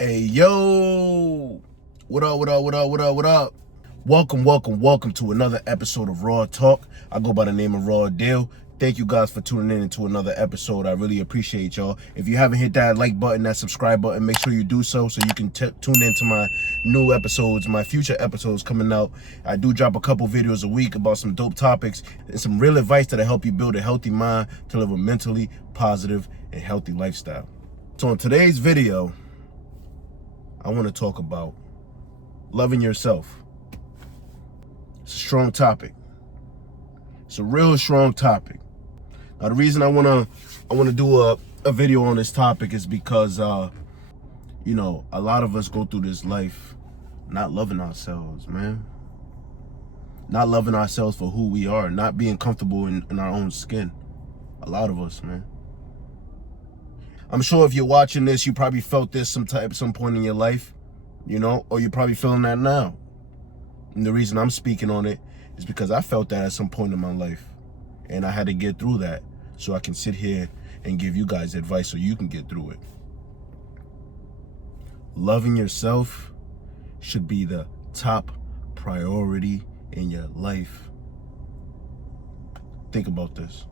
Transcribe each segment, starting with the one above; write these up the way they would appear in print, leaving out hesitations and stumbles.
Hey, yo, what up, what up, what up, what up, what up? Welcome to another episode of Raw Talk. I go by the name of Raw Deal. Thank you guys for tuning in into another episode. I really appreciate y'all. If you haven't hit that like button, that subscribe button, make sure you do so you can tune into my new episodes, my future episodes coming out. I do drop a couple videos a week about some dope topics and some real advice that'll help you build a healthy mind to live a mentally positive and healthy lifestyle. So in today's video, I want to talk about loving yourself. It's a strong topic. It's a real strong topic. Now, the reason I want to do a video on this topic is because a lot of us go through this life not loving ourselves, man. Not loving ourselves for who we are, not being comfortable in our own skin. A lot of us, man. I'm sure if you're watching this, you probably felt this some point in your life, or you're probably feeling that now. And the reason I'm speaking on it is because I felt that at some point in my life, and I had to get through that so I can sit here and give you guys advice so you can get through it. Loving yourself should be the top priority in your life. Think about this.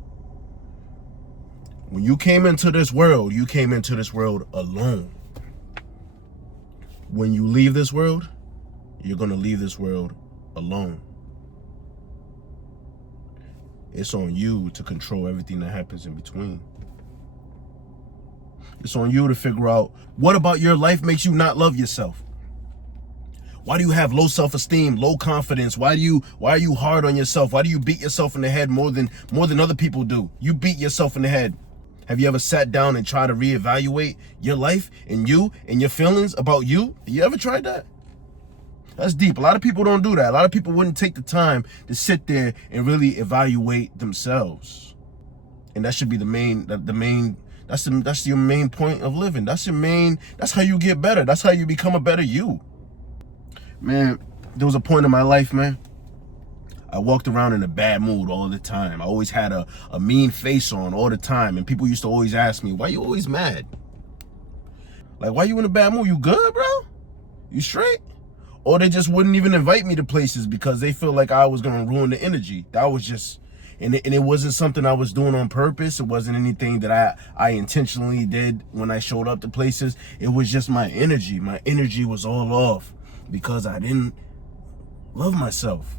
When you came into this world, you came into this world alone. When you leave this world, you're going to leave this world alone. It's on you to control everything that happens in between. It's on you to figure out what about your life makes you not love yourself. Why do you have low self-esteem, low confidence? Why are you hard on yourself? Why do you beat yourself in the head more than other people do? You beat yourself in the head. Have you ever sat down and tried to reevaluate your life and you and your feelings about you? Have you ever tried that? That's deep. A lot of people don't do that. A lot of people wouldn't take the time to sit there and really evaluate themselves. And that should be that's your main point of living. That's how you get better. That's how you become a better you. Man, there was a point in my life, man. I walked around in a bad mood all the time. I always had a mean face on all the time. And people used to always ask me, why you always mad? Like, why you in a bad mood? You good, bro? You straight? Or they just wouldn't even invite me to places because they feel like I was going to ruin the energy. That was just, and it wasn't something I was doing on purpose. It wasn't anything that I intentionally did when I showed up to places. It was just my energy. My energy was all off because I didn't love myself.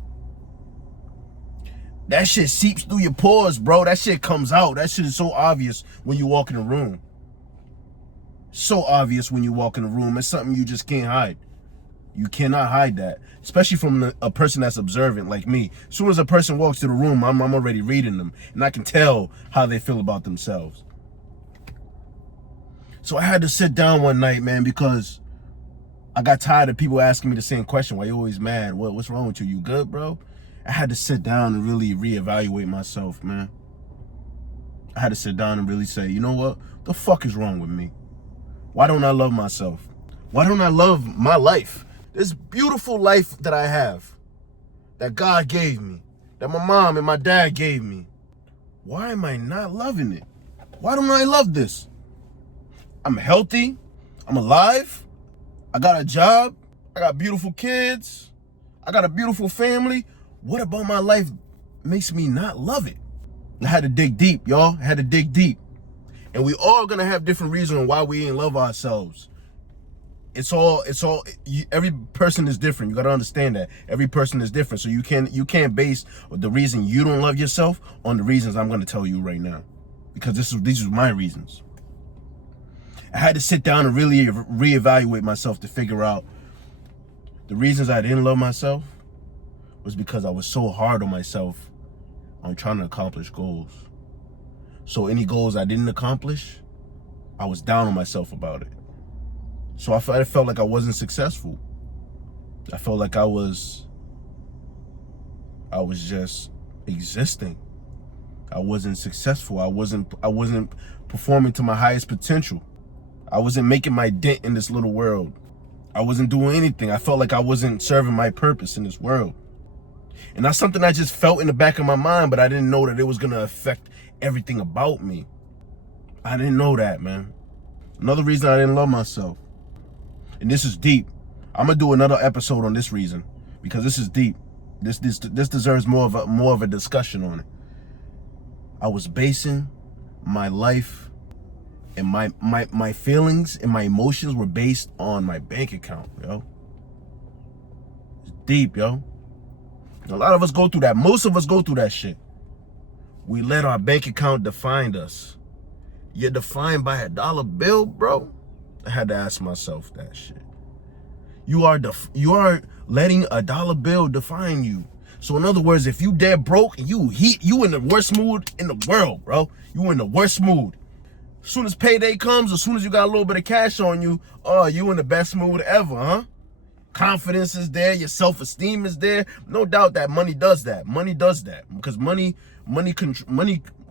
That shit seeps through your pores, bro. That shit comes out. That shit is so obvious when you walk in a room. So obvious when you walk in a room. It's something you just can't hide. You cannot hide that, especially from a person that's observant like me. As soon as a person walks to the room, I'm already reading them, and I can tell how they feel about themselves. So I had to sit down one night, man, because I got tired of people asking me the same question. Why you always mad? What's wrong with you? You good, bro? I had to sit down and really reevaluate myself, man. I had to sit down and really say, you know what? The fuck is wrong with me? Why don't I love myself? Why don't I love my life? This beautiful life that I have, that God gave me, that my mom and my dad gave me. Why am I not loving it? Why don't I love this? I'm healthy. I'm alive. I got a job. I got beautiful kids. I got a beautiful family. What about my life makes me not love it? I had to dig deep, y'all. I had to dig deep. And we all gonna have different reasons why we ain't love ourselves. Every person is different. You gotta understand that. Every person is different. So you can't base the reason you don't love yourself on the reasons I'm gonna tell you right now. Because these are my reasons. I had to sit down and really reevaluate myself to figure out the reasons I didn't love myself was because I was so hard on myself on trying to accomplish goals. So any goals I didn't accomplish, I was down on myself about it. So I felt like I wasn't successful. I felt like I was just existing. I wasn't successful. I wasn't performing to my highest potential. I wasn't making my dent in this little world. I wasn't doing anything. I felt like I wasn't serving my purpose in this world. And that's something I just felt in the back of my mind, but I didn't know that it was going to affect everything about me. I didn't know that, man. Another reason I didn't love myself. And this is deep. I'm gonna do another episode on this reason because this is deep. This deserves more of a discussion on it. I was basing my life and my feelings and my emotions were based on my bank account, yo. It's deep, yo. A lot of us go through that. Most of us go through that shit. We let our bank account define us. You're defined by a dollar bill, bro? I had to ask myself that shit. You are letting a dollar bill define you. So in other words, if you dead broke and you in the worst mood in the world, bro. You in the worst mood. As soon as payday comes, as soon as you got a little bit of cash on you, oh, you in the best mood ever, huh? Confidence is there, your self-esteem is there. No doubt that money does that. Money does that because money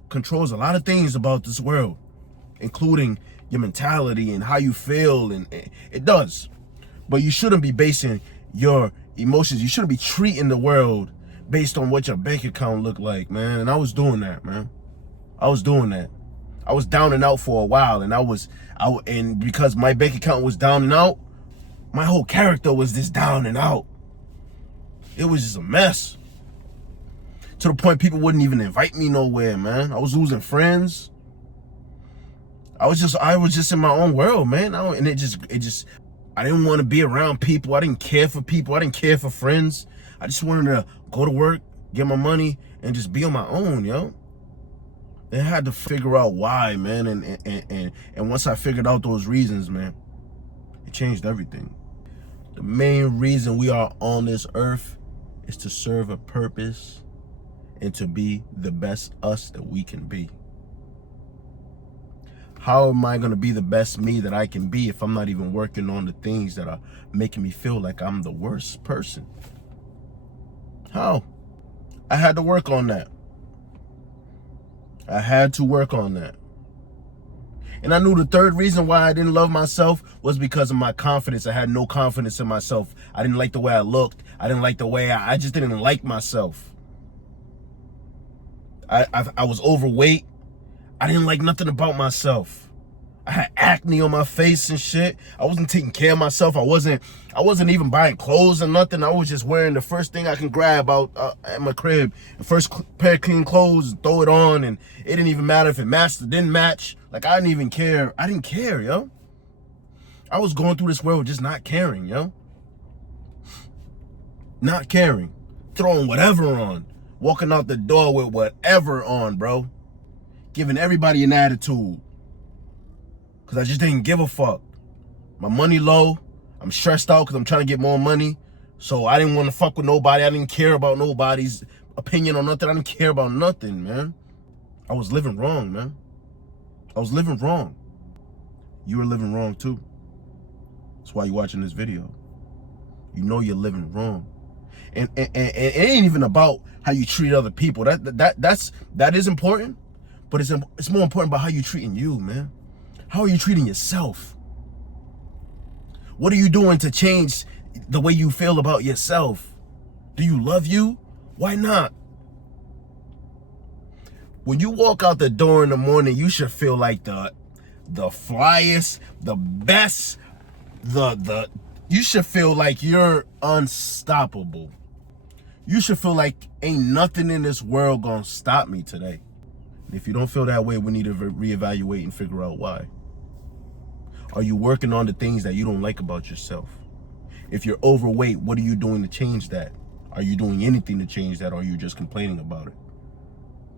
controls a lot of things about this world, including your mentality and how you feel, and it does. But you shouldn't be basing your emotions. You shouldn't be treating the world based on what your bank account looked like, man. And I was doing that, man. I was doing that. I was down and out for a while, and because my bank account was down and out, my whole character was just down and out. It was just a mess. To the point people wouldn't even invite me nowhere, man. I was losing friends. I was just in my own world, man. I didn't want to be around people. I didn't care for people. I didn't care for friends. I just wanted to go to work, get my money, and just be on my own, yo. And I had to figure out why, man. And once I figured out those reasons, man, it changed everything. The main reason we are on this earth is to serve a purpose and to be the best us that we can be. How am I going to be the best me that I can be if I'm not even working on the things that are making me feel like I'm the worst person? How? I had to work on that. I had to work on that. And I knew the third reason why I didn't love myself was because of my confidence. I had no confidence in myself. I didn't like the way I looked. I didn't like the way I just didn't like myself. I was overweight. I didn't like nothing about myself. I had acne on my face and shit. I wasn't taking care of myself. I wasn't even buying clothes or nothing. I was just wearing the first thing I can grab out at my crib. The first pair of clean clothes, throw it on, and it didn't even matter if it matched or didn't match. Like, I didn't even care. I didn't care, yo. I was going through this world just not caring, yo. Not caring. Throwing whatever on. Walking out the door with whatever on, bro. Giving everybody an attitude. Because I just didn't give a fuck. My money low. I'm stressed out because I'm trying to get more money. So I didn't want to fuck with nobody. I didn't care about nobody's opinion or nothing. I didn't care about nothing, man. I was living wrong, man. I was living wrong. You were living wrong too. That's why you're watching this video. You know you're living wrong. And it ain't even about how you treat other people. That is important, but it's more important about how you treating you, man. How are you treating yourself? What are you doing to change the way you feel about yourself? Do you love you? Why not? When you walk out the door in the morning, you should feel like the flyest, the best, you should feel like you're unstoppable. You should feel like ain't nothing in this world gonna stop me today. And if you don't feel that way, we need to reevaluate and figure out why. Are you working on the things that you don't like about yourself? If you're overweight, what are you doing to change that? Are you doing anything to change that, or are you just complaining about it?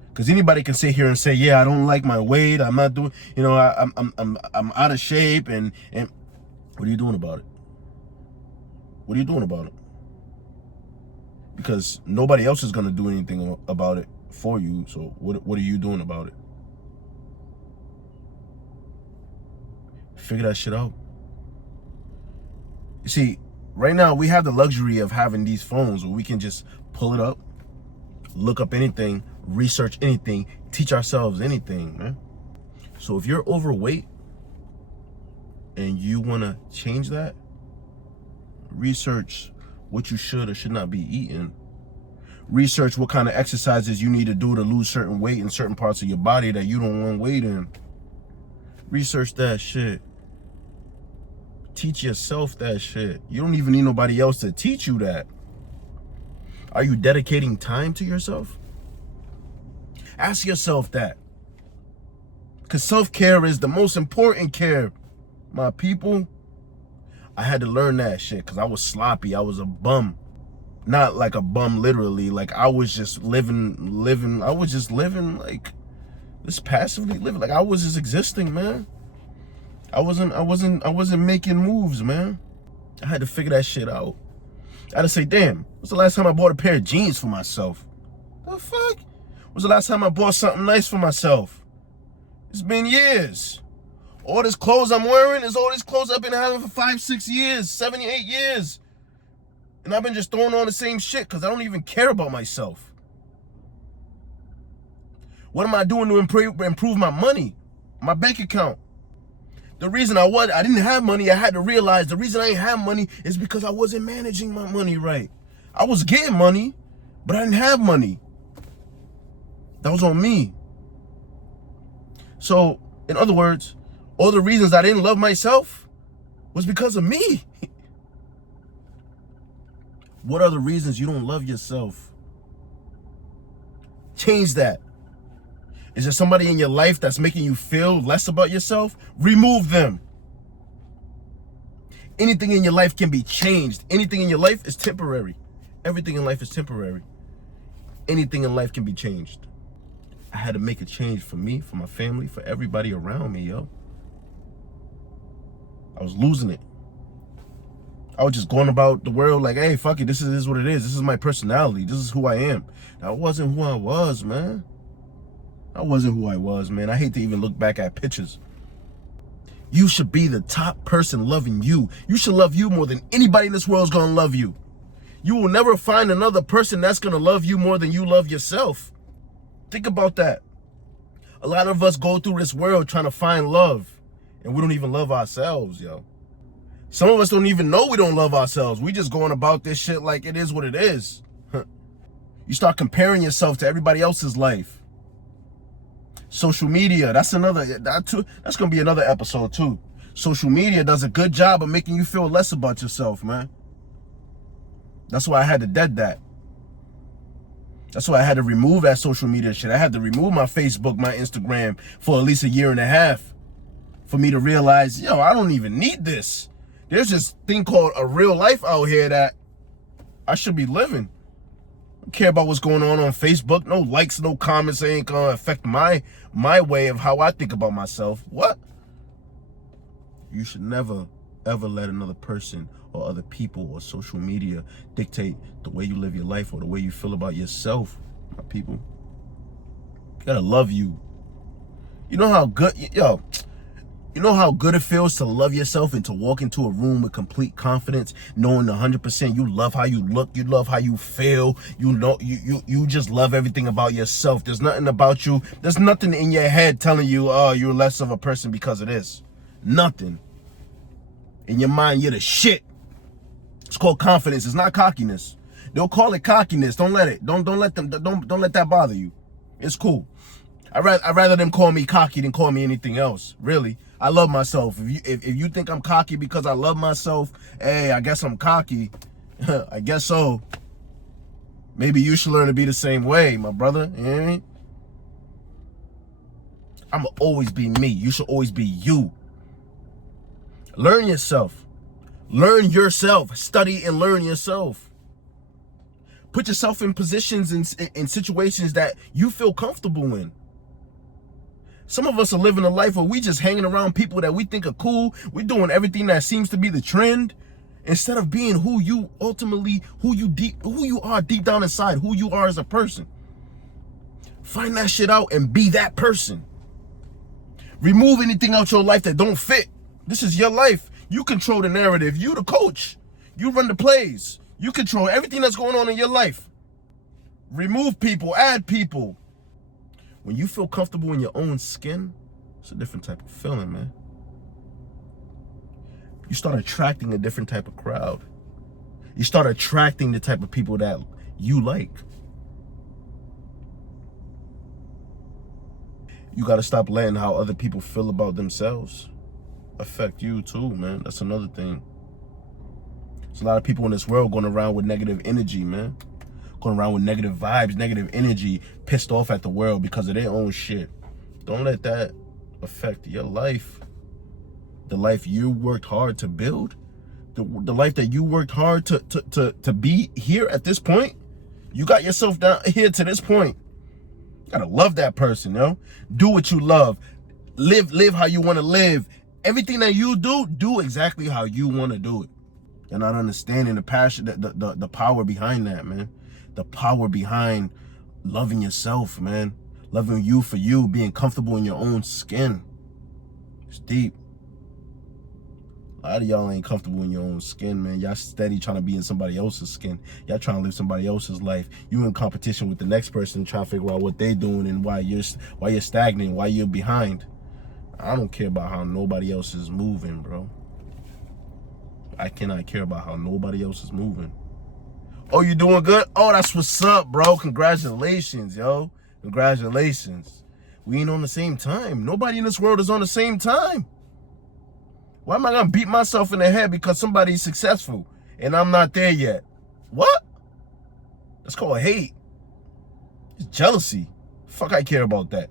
Because anybody can sit here and say, yeah, I don't like my weight, I'm not doing, I'm out of shape, and what are you doing about it? What are you doing about it? Because nobody else is gonna do anything about it for you, so what are you doing about it? Figure that shit out. You see, right now we have the luxury of having these phones where we can just pull it up, look up anything, research anything, teach ourselves anything, man. So if you're overweight and you want to change that, research what you should or should not be eating. Research what kind of exercises you need to do to lose certain weight in certain parts of your body that you don't want weight in. Research that shit. Teach yourself that shit. You don't even need nobody else to teach you that. Are you dedicating time to yourself? Ask yourself that. Because self-care is the most important care, my people. I had to learn that shit because I was sloppy. I was a bum. Not like a bum literally. Like I was just living. I was just living like just passively living. Like I was just existing, man. I wasn't making moves, man. I had to figure that shit out. I had to say, damn, what's the last time I bought a pair of jeans for myself? The fuck? When's the last time I bought something nice for myself? It's been years. All this clothes I'm wearing is all these clothes I've been having for 5, 6 years, 7, 8 years. And I've been just throwing on the same shit because I don't even care about myself. What am I doing to improve my money, my bank account? The reason I didn't have money, I had to realize the reason I didn't have money is because I wasn't managing my money right. I was getting money, but I didn't have money. That was on me. So, in other words, all the reasons I didn't love myself was because of me. What are the reasons you don't love yourself? Change that. Is there somebody in your life that's making you feel less about yourself? Remove them. Anything in your life can be changed. Anything in your life is temporary. Everything in life is temporary. Anything in life can be changed. I had to make a change for me, for my family, for everybody around me, yo. I was losing it. I was just going about the world like, hey, fuck it, this is what it is. This is my personality. This is who I am. That wasn't who I was, man. I wasn't who I was, man. I hate to even look back at pictures. You should be the top person loving you. You should love you more than anybody in this world is going to love you. You will never find another person that's going to love you more than you love yourself. Think about that. A lot of us go through this world trying to find love, and we don't even love ourselves, yo. Some of us don't even know we don't love ourselves. We just going about this shit like it is what it is. You start comparing yourself to everybody else's life. Social media, that's going to be another episode too. Social media does a good job of making you feel less about yourself, man. That's why I had to dead that. That's why I had to remove that social media shit. I had to remove my Facebook, my Instagram for at least 1.5 years for me to realize, yo, I don't even need this. There's this thing called a real life out here that I should be living. I don't care about what's going on Facebook. No likes, no comments ain't gonna affect my way of how I think about myself. What? You should never, ever let another person or other people or social media dictate the way you live your life or the way you feel about yourself, my people. You gotta love you. You know how good, yo, you know how good it feels to love yourself and to walk into a room with complete confidence, knowing 100% you love how you look, you love how you feel, you know, you just love everything about yourself. There's nothing about you, there's nothing in your head telling you, oh, you're less of a person because of this. Nothing. In your mind, you're the shit. It's called confidence. It's not cockiness. They'll call it cockiness. Don't let it. Don't let that bother you. It's cool. I'd rather them call me cocky than call me anything else. Really. I love myself. If you think I'm cocky because I love myself, hey, I guess I'm cocky. I guess so. Maybe you should learn to be the same way, my brother. You know what I mean? I'ma always be me. You should always be you. Learn yourself. Learn yourself. Study and learn yourself. Put yourself in positions in situations that you feel comfortable in. Some of us are living a life where we just hanging around people that we think are cool. We're doing everything that seems to be the trend instead of being who you are deep down inside, who you are as a person. Find that shit out and be that person. Remove anything out your life that don't fit. This is your life. You control the narrative. You the coach. You run the plays. You control everything that's going on in your life. Remove people, add people. When you feel comfortable in your own skin, it's a different type of feeling, man. You start attracting a different type of crowd. You start attracting the type of people that you like. You got to stop letting how other people feel about themselves. affect you too, man. That's another thing. There's a lot of people in this world going around with negative energy, man. Going around with negative vibes, negative energy, pissed off at the world because of their own shit. Don't let that affect your life. The life you worked hard to build. The life that you worked hard to be here at this point. You got yourself down here to this point. You gotta love that person, yo. Do what you love. Live how you want to live. Everything that you do exactly how you want to do it. You're not understanding the passion, the power behind that, man. The power behind loving yourself, man. Loving you for you, being comfortable in your own skin. It's deep. A lot of y'all ain't comfortable in your own skin, man. Y'all steady trying to be in somebody else's skin. Y'all trying to live somebody else's life. You in competition with the next person, trying to figure out what they doing and why you're stagnant, why you're behind. I don't care about how nobody else is moving, bro. I cannot care about how nobody else is moving. Oh, you doing good? Oh, that's what's up, bro. Congratulations, yo. Congratulations. We ain't on the same time. Nobody in this world is on the same time. Why am I gonna beat myself in the head because somebody's successful and I'm not there yet? What? That's called hate. It's jealousy. Fuck, I care about that.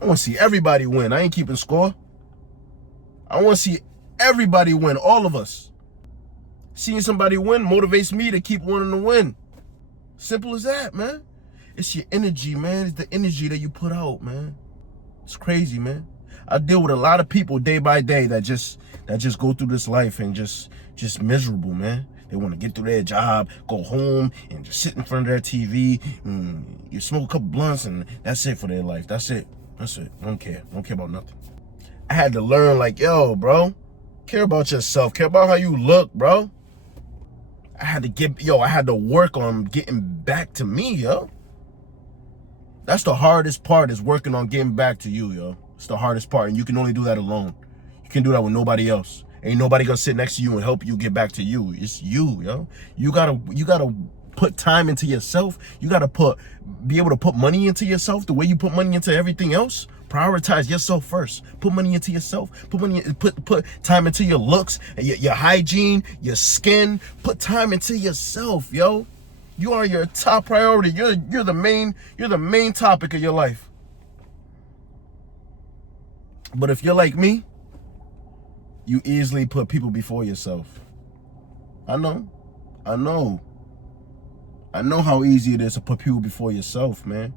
I want to see everybody win. I ain't keeping score. I want to see everybody win, all of us. Seeing somebody win motivates me to keep wanting to win. Simple as that, man. It's your energy, man. It's the energy that you put out, man. It's crazy, man. I deal with a lot of people day by day that just go through this life and just miserable, man. They want to get through their job, go home, and just sit in front of their TV. You smoke a couple blunts, and that's it for their life. That's it. That's it. I don't care. I don't care about nothing. I had to learn, like, yo, bro, care about yourself. Care about how you look, bro. I had to work on getting back to me, yo. That's the hardest part, is working on getting back to you, yo. It's the hardest part, and you can only do that alone. You can do that with nobody else. Ain't nobody gonna sit next to you and help you get back to you. It's you, yo. You gotta put time into yourself. You gotta be able to put money into yourself the way you put money into everything else. Prioritize yourself first. Put money into yourself. Put time into your looks, your hygiene, your skin. Put time into yourself, yo. You are your top priority. You're the main topic of your life. But if you're like me, you easily put people before yourself. I know how easy it is to put people before yourself, man.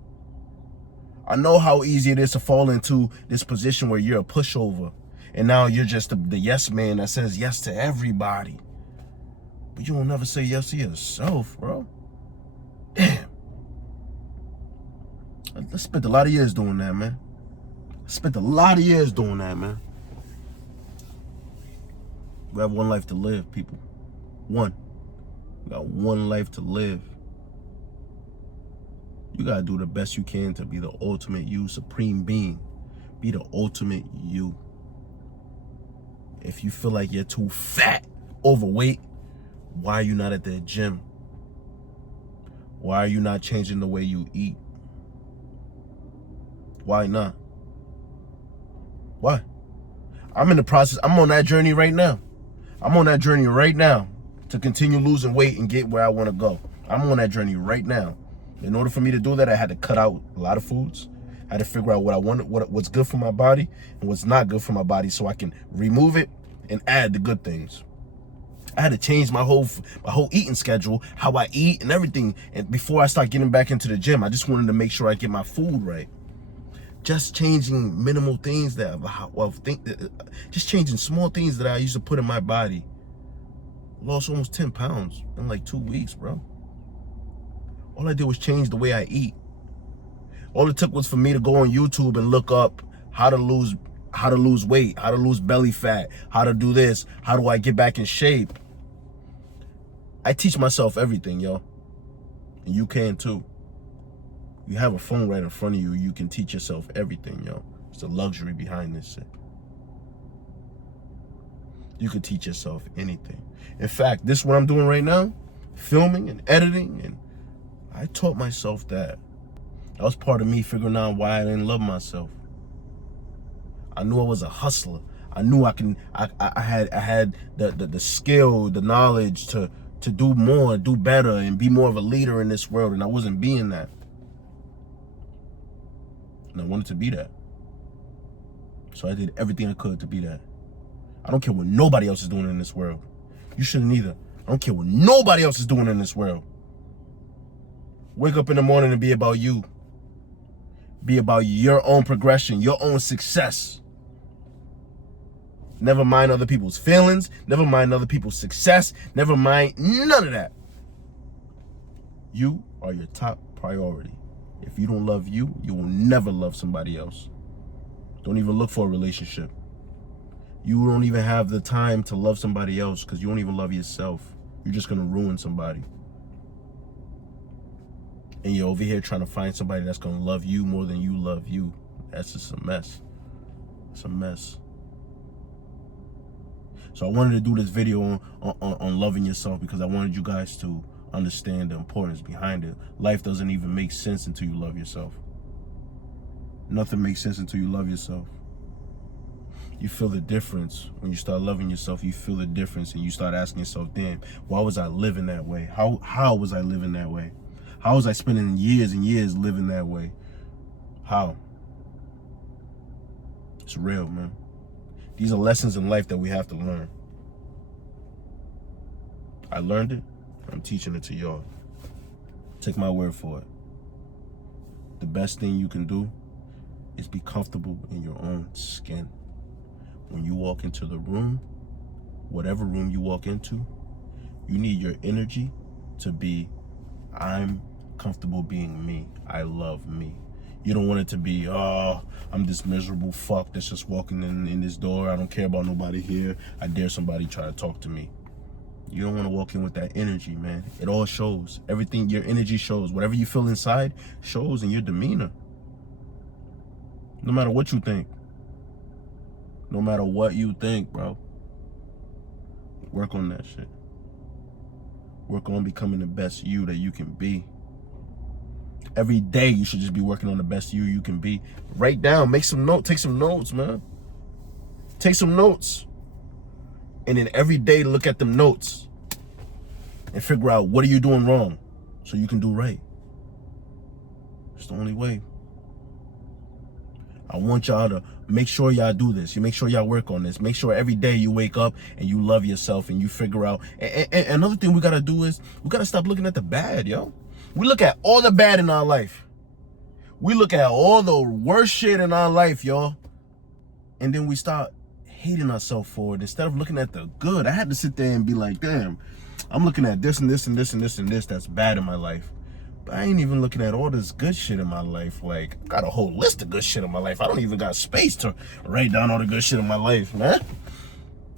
I know how easy it is to fall into this position where you're a pushover. And now you're just the yes man that says yes to everybody. But you will never say yes to yourself, bro. Damn. I spent a lot of years doing that, man. We have one life to live, people. One. We got one life to live. You gotta do the best you can to be the ultimate you, supreme being. Be the ultimate you. If you feel like you're too fat, overweight, why are you not at the gym? Why are you not changing the way you eat? Why not? Why? I'm in the process. I'm on that journey right now. To continue losing weight and get where I want to go. I'm on that journey right now. In order for me to do that, I had to cut out a lot of foods. I had to figure out what I wanted, what's good for my body and what's not good for my body, so I can remove it and add the good things. I had to change my whole eating schedule, how I eat and everything. And before I start getting back into the gym, I just wanted to make sure I get my food right. Just changing minimal things just changing small things that I used to put in my body. Lost almost 10 pounds in like 2 weeks, bro. All I did was change the way I eat. All it took was for me to go on YouTube and look up how to lose weight, how to lose belly fat, how to do this, how do I get back in shape. I teach myself everything, yo. And you can too. You have a phone right in front of you, you can teach yourself everything, yo. It's the luxury behind this shit. You can teach yourself anything. In fact, this is what I'm doing right now, filming and editing, and I taught myself that. That was part of me figuring out why I didn't love myself. I knew I was a hustler. I knew I had the skill, the knowledge to do more, do better, and be more of a leader in this world, and I wasn't being that. And I wanted to be that. So I did everything I could to be that. I don't care what nobody else is doing in this world. You shouldn't either. I don't care what nobody else is doing in this world. Wake up in the morning and be about you. Be about your own progression, your own success. Never mind other people's feelings. Never mind other people's success. Never mind none of that. You are your top priority. If you don't love you, you will never love somebody else. Don't even look for a relationship. You don't even have the time to love somebody else because you don't even love yourself. You're just going to ruin somebody. And you're over here trying to find somebody that's going to love you more than you love you. That's just a mess. It's a mess. So I wanted to do this video on loving yourself because I wanted you guys to understand the importance behind it. Life doesn't even make sense until you love yourself. Nothing makes sense until you love yourself. You feel the difference. When you start loving yourself, you feel the difference, and you start asking yourself, damn, why was I living that way? How was I living that way? How was I spending years and years living that way? How? It's real, man. These are lessons in life that we have to learn. I learned it. I'm teaching it to y'all. Take my word for it. The best thing you can do is be comfortable in your own skin. When you walk into the room, whatever room you walk into, you need your energy to be, I'm comfortable being me. I love me. You don't want it to be, oh, I'm this miserable fuck that's just walking in this door. I don't care about nobody here. I dare somebody try to talk to me. You don't want to walk in with that energy, man. It all shows. Everything, your energy shows. Whatever you feel inside shows in your demeanor. No matter what you think. No matter what you think, bro. Work on that shit. Work on becoming the best you that you can be. Every day you should just be working on the best you can be. Write down, make some notes, take some notes, man. Take some notes. And then every day look at them notes and figure out what are you doing wrong so you can do right. It's the only way. I want y'all to make sure y'all do this. You make sure y'all work on this. Make sure every day you wake up and you love yourself and you figure out. And another thing we got to do is we got to stop looking at the bad, yo. We look at all the bad in our life. We look at all the worst shit in our life, y'all. And then we start hating ourselves for it instead of looking at the good. I had to sit there and be like, damn, I'm looking at this and this and this and this and this that's bad in my life. But I ain't even looking at all this good shit in my life. Like, I got a whole list of good shit in my life. I don't even got space to write down all the good shit in my life, man.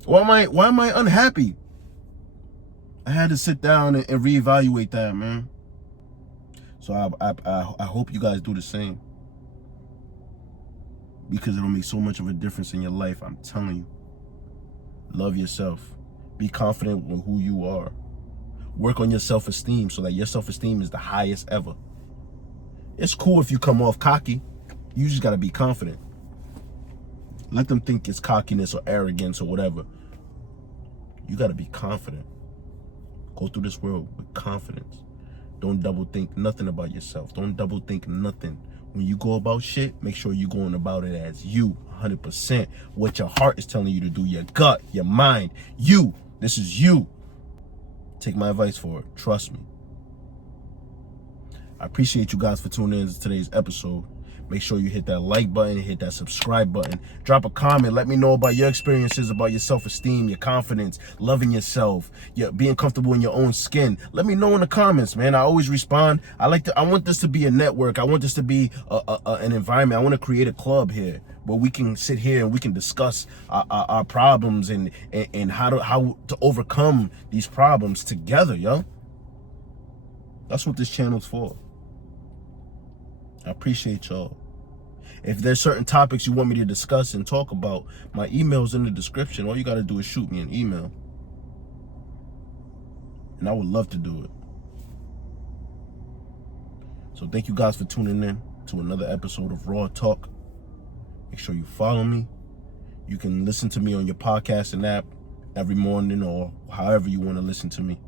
Why am I unhappy? I had to sit down and reevaluate that, man. So I hope you guys do the same. Because it'll make so much of a difference in your life, I'm telling you. Love yourself. Be confident with who you are. Work on your self-esteem so that your self-esteem is the highest ever. It's cool if you come off cocky. You just gotta be confident. Let them think it's cockiness or arrogance or whatever. You gotta be confident. Go through this world with confidence. Don't double think nothing about yourself. Don't double think nothing. When you go about shit, make sure you're going about it as you, 100%. What your heart is telling you to do, your gut, your mind, you. This is you. Take my advice for it. Trust me. I appreciate you guys for tuning in to today's episode. Make sure you hit that like button, hit that subscribe button. Drop a comment. Let me know about your experiences, about your self-esteem, your confidence, loving yourself, your being comfortable in your own skin. Let me know in the comments, man. I always respond. I want this to be a network. I want this to be an environment. I want to create a club here where we can sit here and we can discuss our problems and how to overcome these problems together, yo. That's what this channel's for. I appreciate y'all. If there's certain topics you want me to discuss and talk about, my email's in the description. All you got to do is shoot me an email. And I would love to do it. So thank you guys for tuning in to another episode of Raw Talk. Make sure you follow me. You can listen to me on your podcasting app every morning or however you want to listen to me.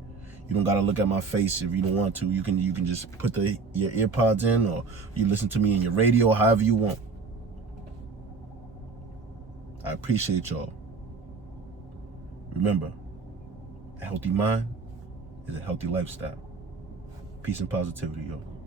You don't gotta look at my face if you don't want to. You can just put your earpods in, or you listen to me in your radio, however you want. I appreciate y'all. Remember, a healthy mind is a healthy lifestyle. Peace and positivity, y'all.